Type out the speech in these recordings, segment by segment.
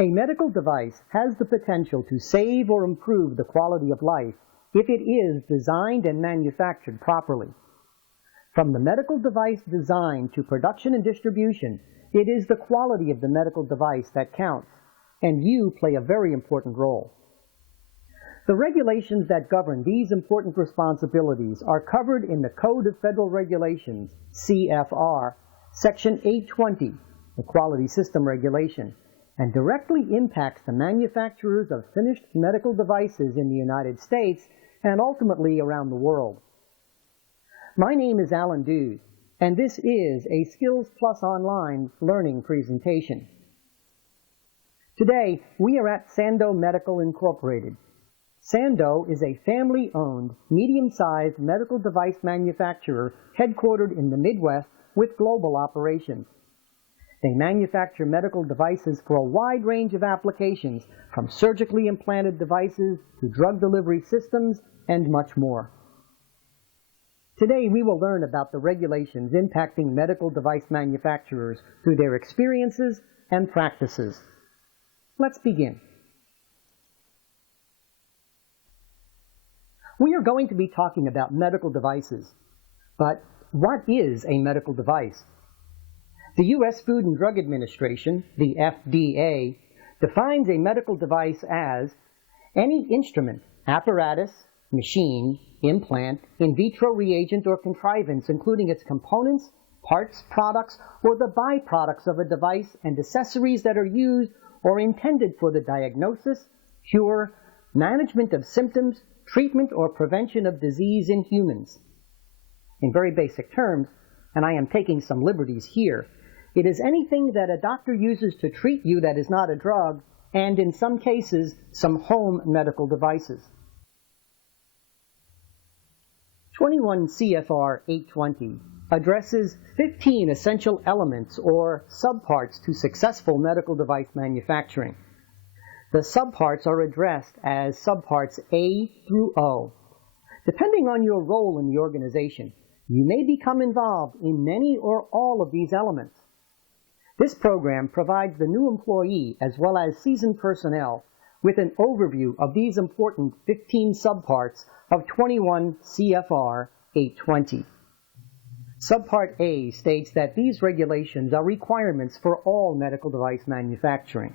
A medical device has the potential to save or improve the quality of life if it is designed and manufactured properly. From the medical device design to production and distribution, it is the quality of the medical device that counts, and you play a very important role. The regulations that govern these important responsibilities are covered in the Code of Federal Regulations, CFR, Section 820, the Quality System Regulation, and directly impacts the manufacturers of finished medical devices in the United States and ultimately around the world. My name is Alan Dews, and this is a Skills Plus Online learning presentation. Today, we are at Sandoe Medical Incorporated. Sandoe is a family-owned, medium-sized medical device manufacturer headquartered in the Midwest with global operations. They manufacture medical devices for a wide range of applications, from surgically implanted devices to drug delivery systems and much more. Today we will learn about the regulations impacting medical device manufacturers through their experiences and practices. Let's begin. We are going to be talking about medical devices, but what is a medical device? The U.S. Food and Drug Administration, the FDA, defines a medical device as any instrument, apparatus, machine, implant, in vitro reagent, or contrivance, including its components, parts, products, or the byproducts of a device and accessories that are used or intended for the diagnosis, cure, management of symptoms, treatment, or prevention of disease in humans. In very basic terms, and I am taking some liberties here, it is anything that a doctor uses to treat you that is not a drug, and in some cases, some home medical devices. 21 CFR 820 addresses 15 essential elements or subparts to successful medical device manufacturing. The subparts are addressed as subparts A through O. Depending on your role in the organization, you may become involved in many or all of these elements. This program provides the new employee, as well as seasoned personnel, with an overview of these important 15 subparts of 21 CFR 820. Subpart A states that these regulations are requirements for all medical device manufacturing.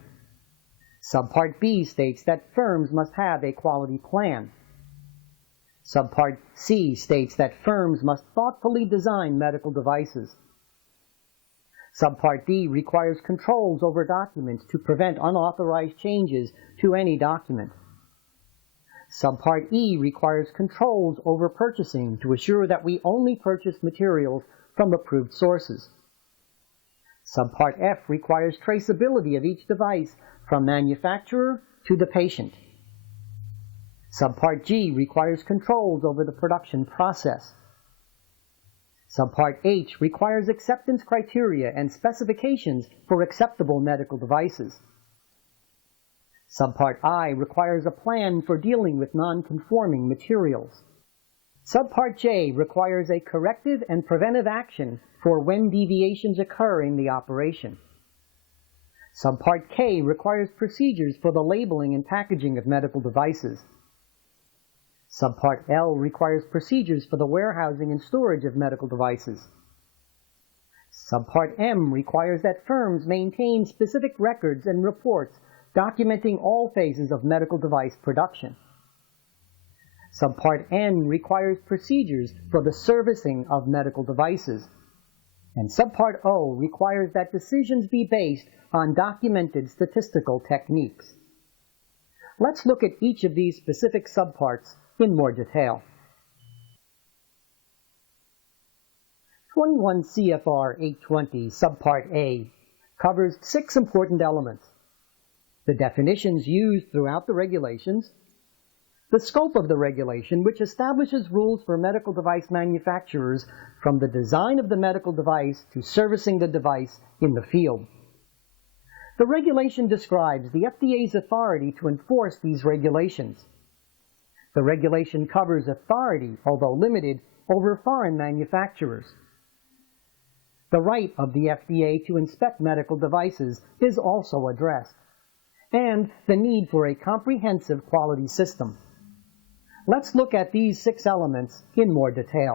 Subpart B states that firms must have a quality plan. Subpart C states that firms must thoughtfully design medical devices. Subpart D requires controls over documents to prevent unauthorized changes to any document. Subpart E requires controls over purchasing to assure that we only purchase materials from approved sources. Subpart F requires traceability of each device from manufacturer to the patient. Subpart G requires controls over the production process. Subpart H requires acceptance criteria and specifications for acceptable medical devices. Subpart I requires a plan for dealing with non-conforming materials. Subpart J requires a corrective and preventive action for when deviations occur in the operation. Subpart K requires procedures for the labeling and packaging of medical devices. Subpart L requires procedures for the warehousing and storage of medical devices. Subpart M requires that firms maintain specific records and reports documenting all phases of medical device production. Subpart N requires procedures for the servicing of medical devices. And Subpart O requires that decisions be based on documented statistical techniques. Let's look at each of these specific subparts in more detail. 21 CFR 820 Subpart A covers 6 important elements: the definitions used throughout the regulations, the scope of the regulation, which establishes rules for medical device manufacturers from the design of the medical device to servicing the device in the field. The regulation describes the FDA's authority to enforce these regulations. The regulation covers authority, although limited, over foreign manufacturers. The right of the FDA to inspect medical devices is also addressed. and the need for a comprehensive quality system. Let's look at these 6 elements in more detail.